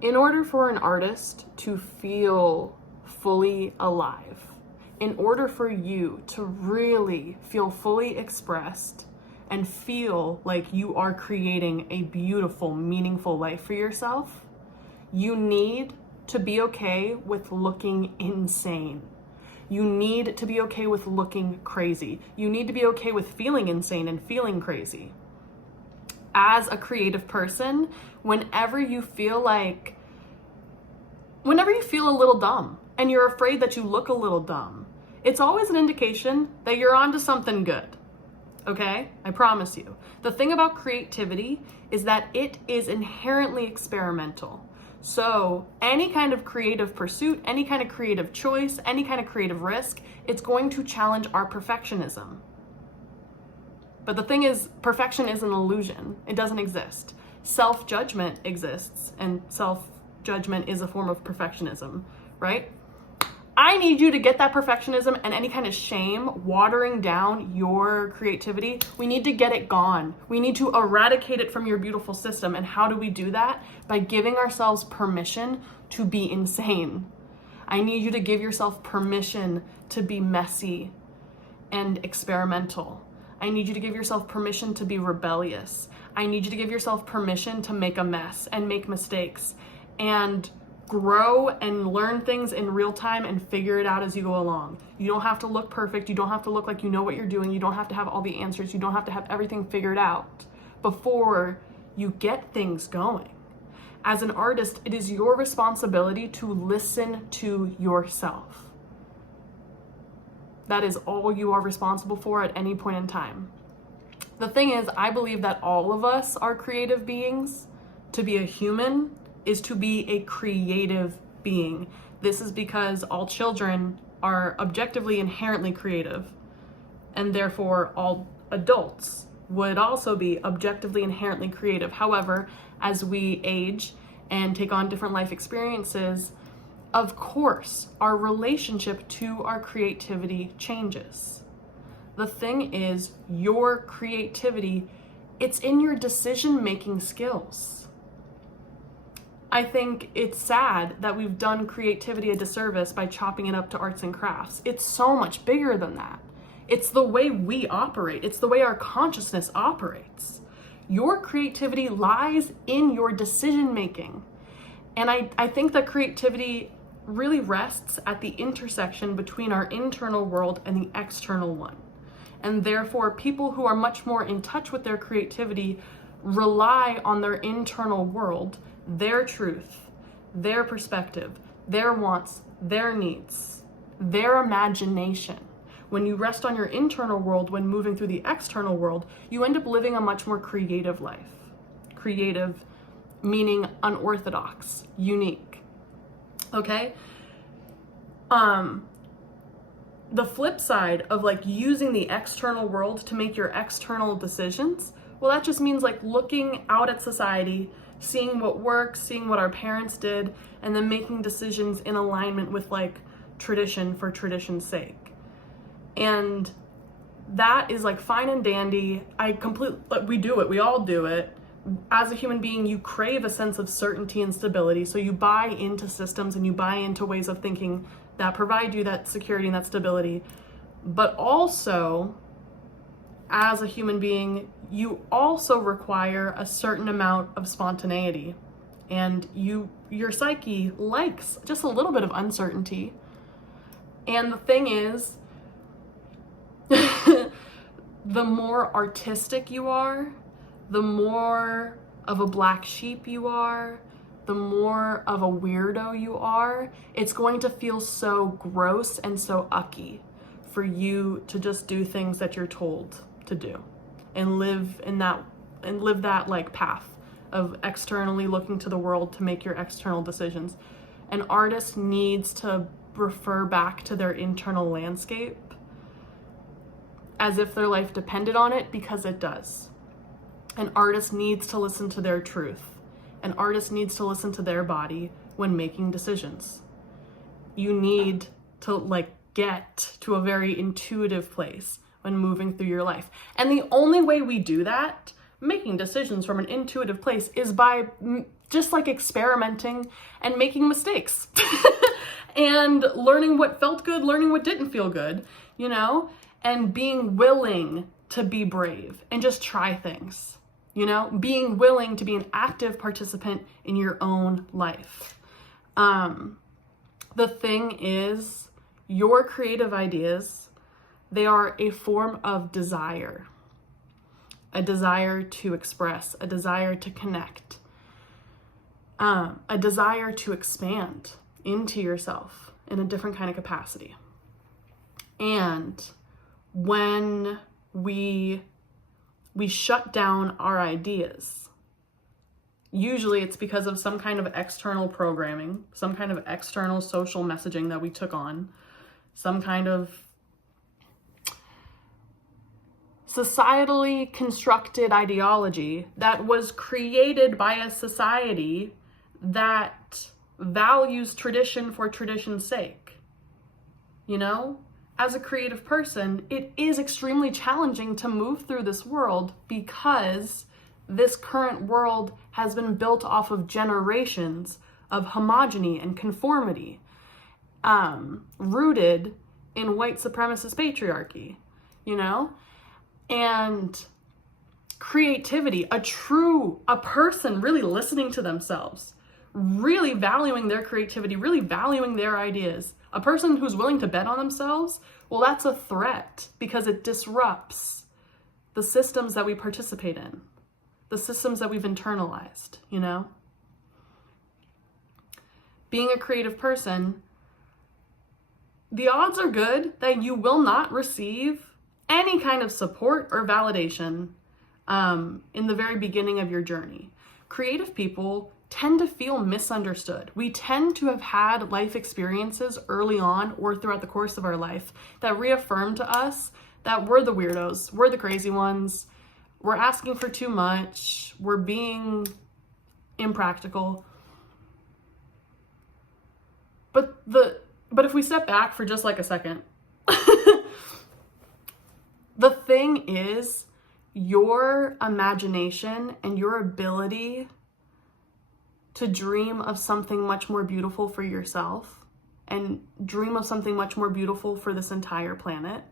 In order for an artist to feel fully alive, in order for you to really feel fully expressed and feel like you are creating a beautiful, meaningful life for yourself, you need to be okay with looking insane. You need to be okay with looking crazy. You need to be okay with feeling insane and feeling crazy. As a creative person, whenever you feel a little dumb and you're afraid that you look a little dumb, it's always an indication that you're onto something good. Okay? I promise you. The thing about creativity is that it is inherently experimental. So any kind of creative pursuit, any kind of creative choice, any kind of creative risk, it's going to challenge our perfectionism. But the thing is, perfection is an illusion. It doesn't exist. Self-judgment exists, and self-judgment is a form of perfectionism, right? I need you to get that perfectionism and any kind of shame watering down your creativity. We need to get it gone. We need to eradicate it from your beautiful system. And how do we do that? By giving ourselves permission to be insane. I need you to give yourself permission to be messy and experimental. I need you to give yourself permission to be rebellious. I need you to give yourself permission to make a mess and make mistakes and grow and learn things in real time and figure it out as you go along. You don't have to look perfect. You don't have to look like you know what you're doing. You don't have to have all the answers. You don't have to have everything figured out before you get things going. As an artist, it is your responsibility to listen to yourself. That is all you are responsible for at any point in time. The thing is, I believe that all of us are creative beings. To be a human is to be a creative being. This is because all children are objectively inherently creative, and therefore all adults would also be objectively inherently creative. However, as we age and take on different life experiences, of course, our relationship to our creativity changes. The thing is, your creativity, it's in your decision-making skills. I think it's sad that we've done creativity a disservice by chopping it up to arts and crafts. It's so much bigger than that. It's the way we operate. It's the way our consciousness operates. Your creativity lies in your decision-making. And I think that creativity really rests at the intersection between our internal world and the external one. And therefore, people who are much more in touch with their creativity rely on their internal world, their truth, their perspective, their wants, their needs, their imagination. When you rest on your internal world when moving through the external world, you end up living a much more creative life. Creative meaning unorthodox, unique. Okay? The flip side of like using the external world to make your external decisions, well, that just means like looking out at society, seeing what works, seeing what our parents did, and then making decisions in alignment with like tradition for tradition's sake. And that is like fine and dandy. We do it, we all do it. As a human being, you crave a sense of certainty and stability, so you buy into systems and you buy into ways of thinking that provide you that security and that stability. But also, as a human being, you also require a certain amount of spontaneity. And your psyche likes just a little bit of uncertainty. And the thing is, the more artistic you are, the more of a black sheep you are, the more of a weirdo you are, it's going to feel so gross and so ucky for you to just do things that you're told to do and live that like path of externally looking to the world to make your external decisions. An artist needs to refer back to their internal landscape as if their life depended on it, because it does. An artist needs to listen to their truth. An artist needs to listen to their body when making decisions. You need to like get to a very intuitive place when moving through your life. And the only way we do that making decisions from an intuitive place is by just like experimenting and making mistakes and learning what felt good, learning what didn't feel good, you know, and being willing to be brave and just try things, you know, being willing to be an active participant in your own life. The thing is, your creative ideas, they are a form of desire. A desire to express, a desire to connect, a desire to expand into yourself in a different kind of capacity. And when we shut down our ideas, usually it's because of some kind of external programming, some kind of external social messaging that we took on, some kind of societally constructed ideology that was created by a society that values tradition for tradition's sake. You know, as a creative person, it is extremely challenging to move through this world because this current world has been built off of generations of homogeny and conformity, rooted in white supremacist patriarchy, you know? And creativity, a person really listening to themselves, really valuing their creativity, really valuing their ideas. A person who's willing to bet on themselves, well, that's a threat because it disrupts the systems that we participate in, the systems that we've internalized, you know? Being a creative person, the odds are good that you will not receive any kind of support or validation in the very beginning of your journey. Creative people tend to feel misunderstood. We tend to have had life experiences early on or throughout the course of our life that reaffirm to us that we're the weirdos, we're the crazy ones, we're asking for too much, we're being impractical. But if we step back for just like a second, the thing is, your imagination and your ability to dream of something much more beautiful for yourself and dream of something much more beautiful for this entire planet,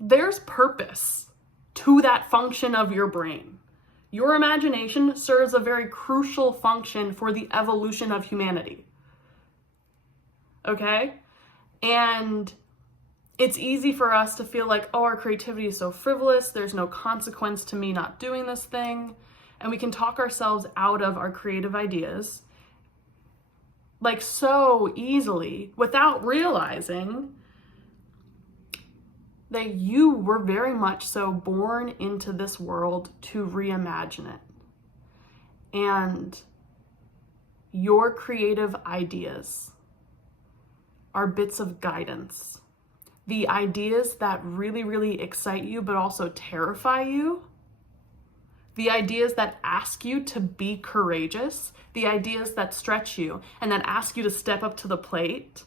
there's purpose to that function of your brain. Your imagination serves a very crucial function for the evolution of humanity. Okay? And it's easy for us to feel like, oh, our creativity is so frivolous, there's no consequence to me not doing this thing. And we can talk ourselves out of our creative ideas like so easily without realizing that you were very much so born into this world to reimagine it. And your creative ideas are bits of guidance. The ideas that really, really excite you, but also terrify you. The ideas that ask you to be courageous. The ideas that stretch you and that ask you to step up to the plate.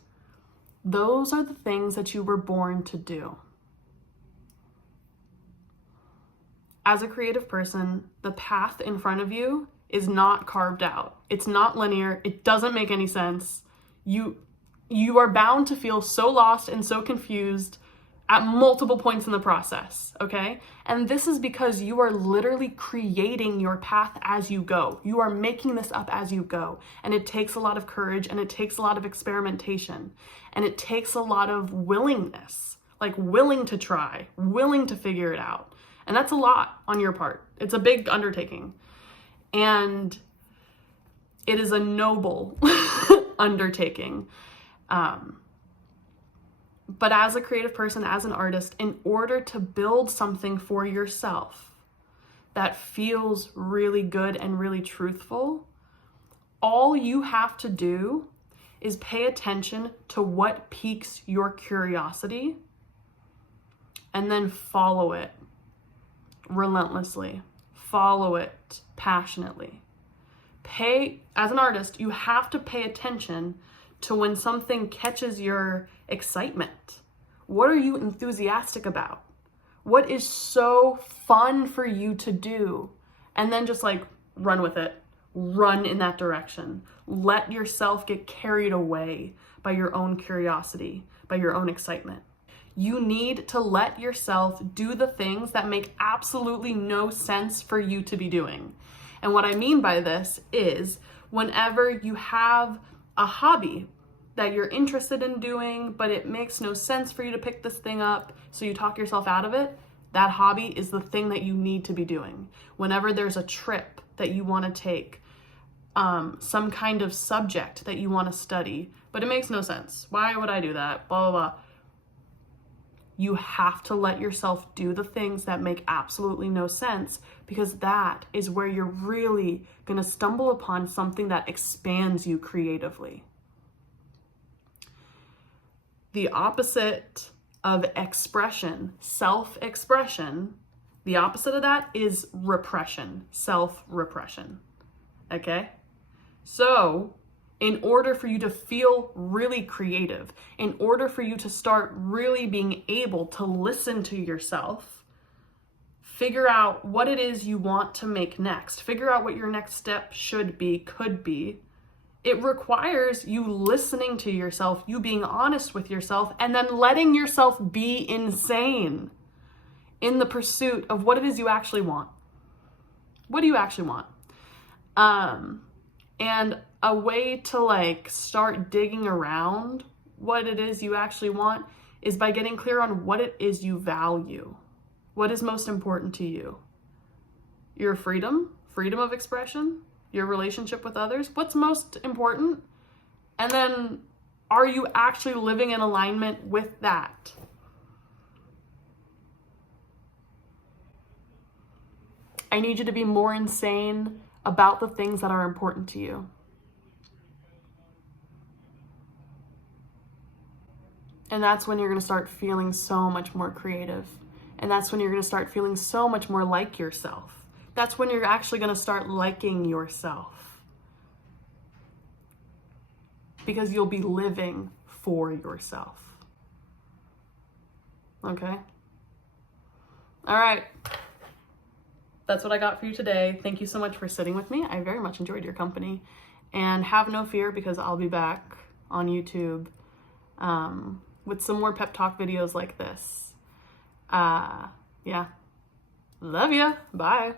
Those are the things that you were born to do. As a creative person, the path in front of you is not carved out. It's not linear. It doesn't make any sense. You are bound to feel so lost and so confused at multiple points in the process, okay? And this is because you are literally creating your path as you go. You are making this up as you go. And it takes a lot of courage and it takes a lot of experimentation and it takes a lot of willingness, like willing to try, willing to figure it out. And that's a lot on your part. It's a big undertaking. And it is a noble undertaking. But as a creative person, as an artist, in order to build something for yourself that feels really good and really truthful, all you have to do is pay attention to what piques your curiosity and then follow it relentlessly, follow it passionately. As an artist, you have to pay attention to when something catches your excitement. What are you enthusiastic about? What is so fun for you to do? And then just like run with it. Run in that direction. Let yourself get carried away by your own curiosity, by your own excitement. You need to let yourself do the things that make absolutely no sense for you to be doing. And what I mean by this is whenever you have a hobby that you're interested in doing, but it makes no sense for you to pick this thing up, so you talk yourself out of it, that hobby is the thing that you need to be doing. Whenever there's a trip that you want to take, some kind of subject that you want to study, but it makes no sense. Why would I do that? Blah, blah, blah. You have to let yourself do the things that make absolutely no sense, because that is where you're really going to stumble upon something that expands you creatively. The opposite of expression, self-expression, the opposite of that is repression, self-repression. Okay? So, in order for you to feel really creative, in order for you to start really being able to listen to yourself, figure out what it is you want to make next, figure out what your next step should be, could be, it requires you listening to yourself, you being honest with yourself, and then letting yourself be insane in the pursuit of what it is you actually want. What do you actually want? And a way to like start digging around what it is you actually want is by getting clear on what it is you value. What is most important to you? Your freedom of expression, your relationship with others. What's most important? And then are you actually living in alignment with that? I need you to be more insane about the things that are important to you. And that's when you're going to start feeling so much more creative. And that's when you're going to start feeling so much more like yourself. That's when you're actually going to start liking yourself. Because you'll be living for yourself. Okay? All right. That's what I got for you today. Thank you so much for sitting with me. I very much enjoyed your company. And have no fear, because I'll be back on YouTube with some more pep talk videos like this. Yeah. Love ya. Bye.